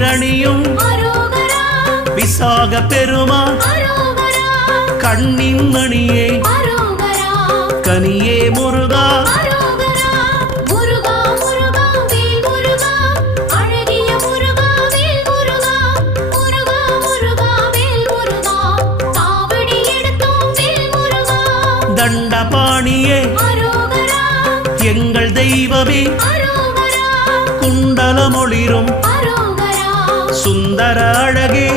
நீரணியும் விசாக பெருமான் கண்ணின் மணியே கனியே முருகா தண்டபாணியே எங்கள் தெய்வமே குண்டலமொளிரும் சுந்தர அழகே